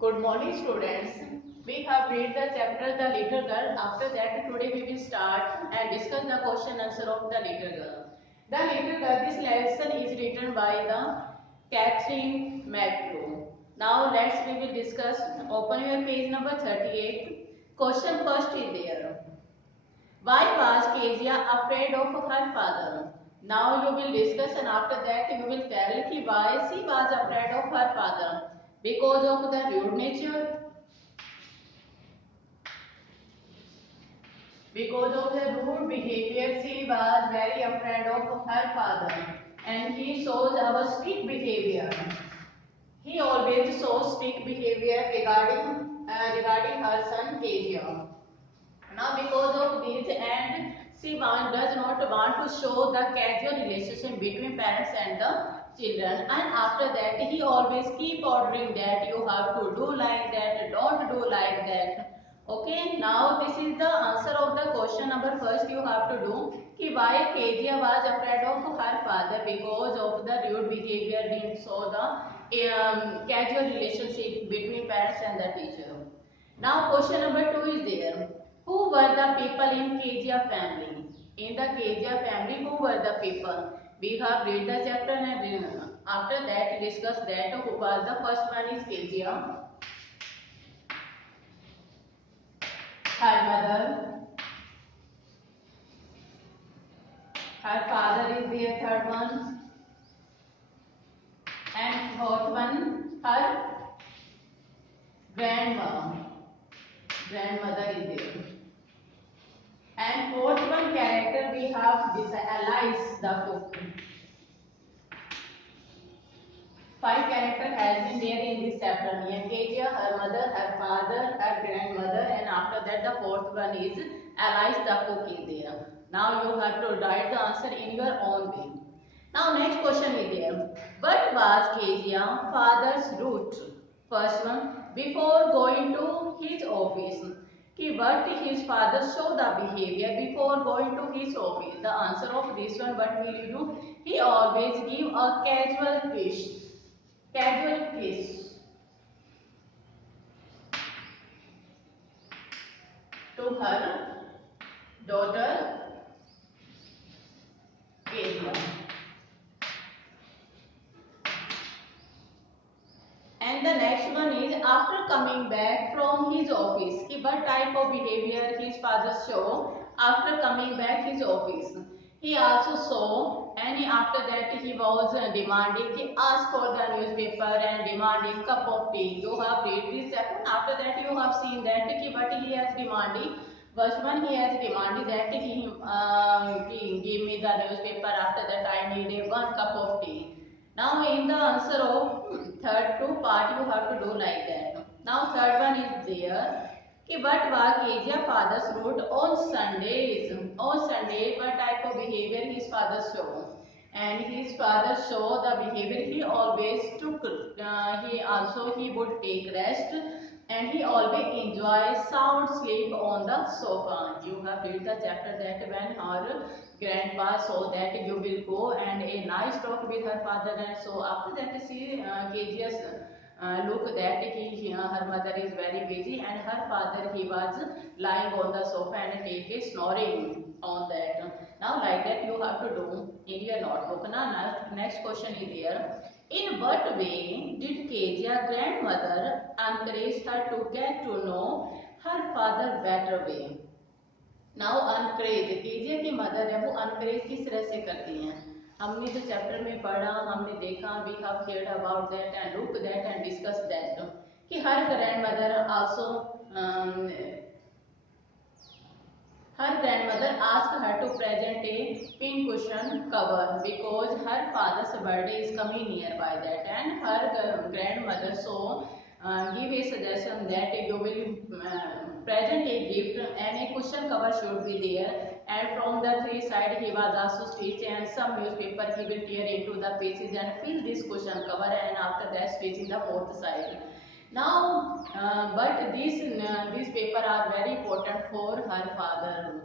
Good morning, students. We have read the chapter The Little Girl. After that, today we will start and discuss the question answer of The Little Girl. The Little Girl, this lesson is written by the Catherine McGraw. Now, we will discuss. Open your page number 38. Question first is there. Why was Kezia afraid of her father? Now you will discuss and after that you will tell why she was afraid of her father. Because of the rude nature, because of the rude behavior, she was very afraid of her father. And he shows our strict behavior. He always shows strict behavior regarding her son Kezia. Now because of this and does not want to show the casual relationship between parents and the children, and after that he always keep ordering that you have to do like that, don't do like that. Okay, now this is the answer of the question number first you have to do. Why Kezia was afraid of her father? Because of the rude behavior, didn't show the casual relationship between parents and the teacher. Now question number 2 is there. Who were the people in Kezia family? In the Kezia family, who were the people? We have read the chapter and after that discuss that who was the first one is Kezia. Her mother, her father is there, third one, and fourth one, her grandmother is there. And fourth one character we have this Alice the cook. Five character has been there in this chapter. Kezia, her mother, her father, her grandmother, and after that the fourth one is Alice the cook is there. Now you have to write the answer in your own way. Now next question is there. What was Kezia father's route? First one, before going to his office. What his father show the behavior before going to his office. The answer of this one, what will you do? He always give a casual kiss to her daughter Kezia. And the next one is after coming back from his office. What type of behavior his father show after coming back his office. He also saw and after that he was demanding, he asked for the newspaper and demanding cup of tea. You have read this chapter. After that you have seen that what he has demanding. First one he has demanded that he give me the newspaper. After that I need a one cup of tea. Now in the answer of third two part you have to do like that. Now third one is there. What was Kezia father's route on Sundays? On Sunday, what type of behavior his father show? And his father show the behavior he always took. He would take rest and he always enjoy sound sleep on the sofa. You have read the chapter that when her grandpa saw that you will go and a nice talk with her father, and so after that she Kejia's look that her mother is very busy and her father he was lying on the sofa and take a snoring on that. Now like that you have to do in your notebook. Now next question is there. In what way did Kezia grandmother encourage her to get to know her father better way? Now encourage कीजिए कि mother है वो अनक्रेज किस तरह से करती हैं. हमने जो चैप्टर में पढ़ा हमने देखा we have heard about that and look that and discuss that कि her grandmother also her grandmother asked her to present a pin cushion cover because her father's birthday is coming nearby that, and her grandmother so give a suggestion that you will present a gift and a cushion cover should be there, and from the three side he was also stitch and some newspaper he will tear into the pieces and fill this cushion cover, and after that stitch in the fourth side. Now, but these paper are very important for her father.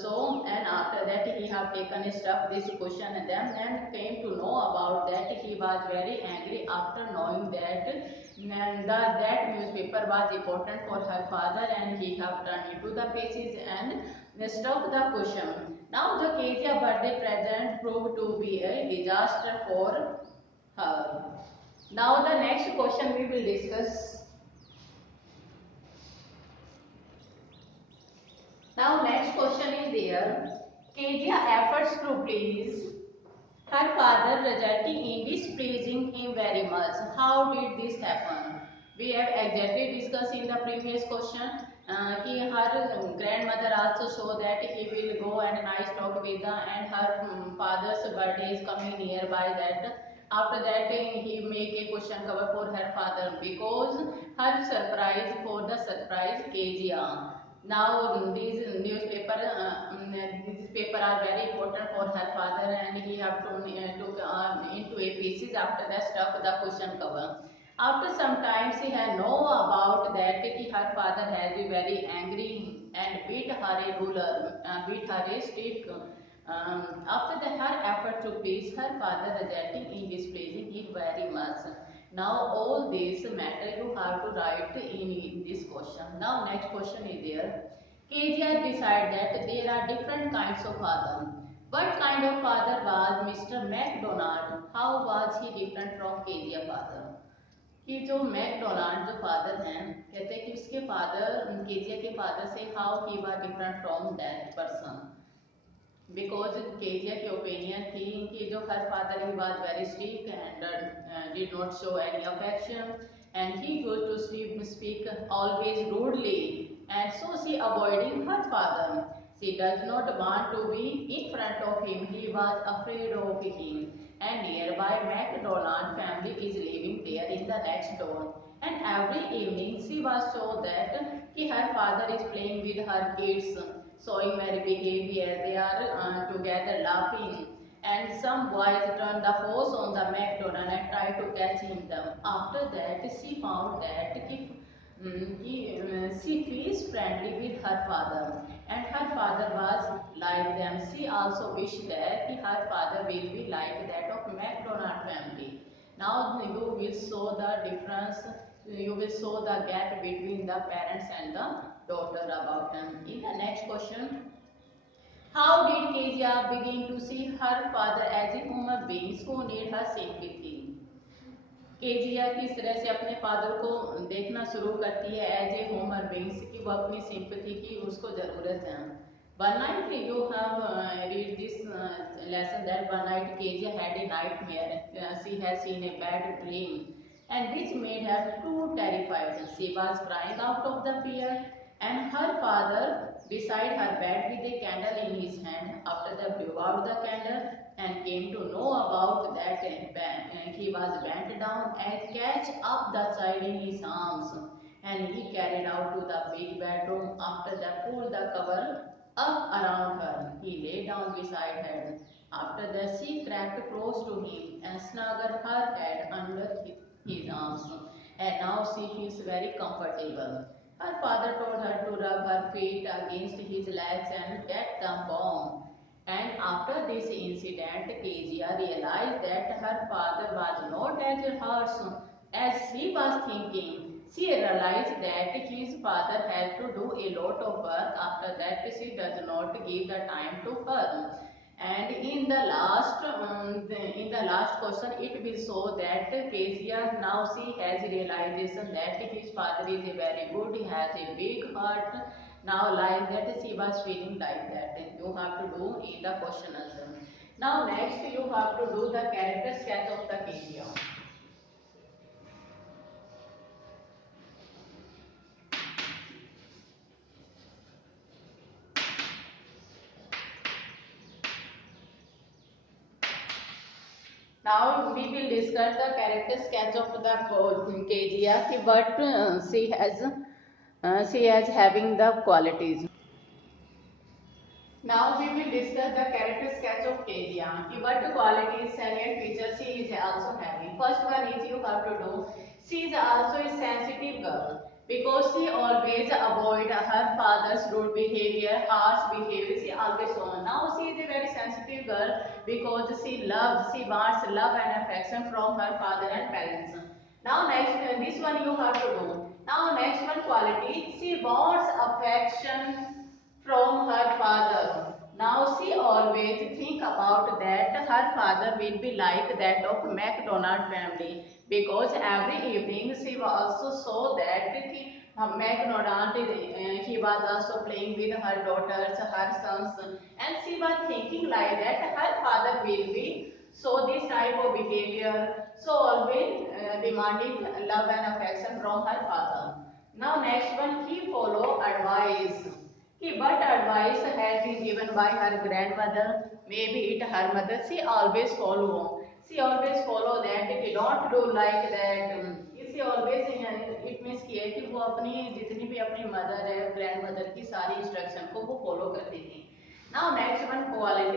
So and after that he have taken a stuff this question and them and came to know about that he was very angry after knowing that And that newspaper was important for her father, and he have turned into the pages and stuck the cushion. Now the Kezia birthday present proved to be a disaster for her. Now the next question we will discuss. Now next question is there. Kezia efforts to please her father resulting in displeasing him very much. How did this happen? We have exactly discussed in the previous question कि her grandmother also saw that he will go and nice talk with her, and her father's birthday is coming nearby. That after that he make a question cover for her father because her surprise for the surprise Kezia. Now these these paper are very important for her father, and he have to took into a pieces after that stuff the cushion cover. After some time she had know about that her father has been very angry and beat her a ruler, beat her a stick. After that her effort to please her father resulting in displeasing him very much. Now all this matter you have to write in this question. Now next question is there. KGR decided that there are different kinds of father. What kind of father was Mr. MacDonald? How was he different from KGR father? कि जो McDonald जो father हैं कहते हैं कि उसके father Kezia के father से how he was different from that person because Kezia की opinion थी कि जो her father he was very strict and did not show any affection, and he used to speak always rudely, and so she avoiding her father. She does not want to be in front of him. He was afraid of him. And nearby MacDonald family is living there in the next door. And every evening she was so that her father is playing with her kids, showing merry behavior. They are together laughing. And some boys turn the hose on the MacDonald and try to catch him them. After that, she found that she feels friendly with her father, and her father was like them. She also wished that her father will be like that of MacDonald family. Now you will show the difference, you will show the gap between the parents and the daughter about them. In the next question, how did Kezia begin to see her father as a human being who need her sympathy? Kezia किस तरह से अपने father को देखना शुरू करती है as a human beings की वो अपनी सिंपैथी की उसको जरूरत है. One night you have read this lesson that one night Kezia had a nightmare. She has seen a bad dream, and which made her too terrified. She was crying out of the fear, and her father beside her bed with a candle in his hand. After they blew out the candle and came to know about that, he was bent down and catch up the child in his arms, and he carried out to the big bedroom. After that pulled the cover up around her, he lay down beside her. After that she crept close to him and snuggled her head under his arms, and now she feels very comfortable. Her father told her to rub her feet against his legs and get them warm. And after this incident, Kezia realized that her father was not as harsh as she was thinking. She realized that his father had to do a lot of work. After that, she does not give the time to her. And in the last question, it will show that Kezia now she has realization that his father is a very good. He has a big heart. Now, like that, she was feeling like that. You have to do in the question answer. Now, next you have to do the character sketch of the Kezia. Now we will discuss the character sketch of the Kezia, but she has having the qualities. Now we will discuss the character sketch of Kezia. What qualities, salient features she is also having. First one is you have to do. She is also a sensitive girl because she always avoid her father's rude behavior, harsh behavior. She always on. Now she is a very sensitive girl because she wants love and affection from her father and parents. Now next, this one you have to do. Now next one quality, she wants affection from her father. Now she always think about that her father will be like that of McDonald family, because every evening she also saw that McDonald he was also playing with her daughters, her sons, and she was thinking like that her father will be so this type of behavior, so always demanding love and affection from her father. Now next one, he follow advice. But advice had been given by her grandmother, maybe it her mother. She always follow. She always follow that कि don't do like that. She always it means कि है कि वो अपनी जितनी भी अपनी mother है ग्रैंड मदर की सारी इंस्ट्रक्शन को वो फॉलो करती थी. Now next one quality.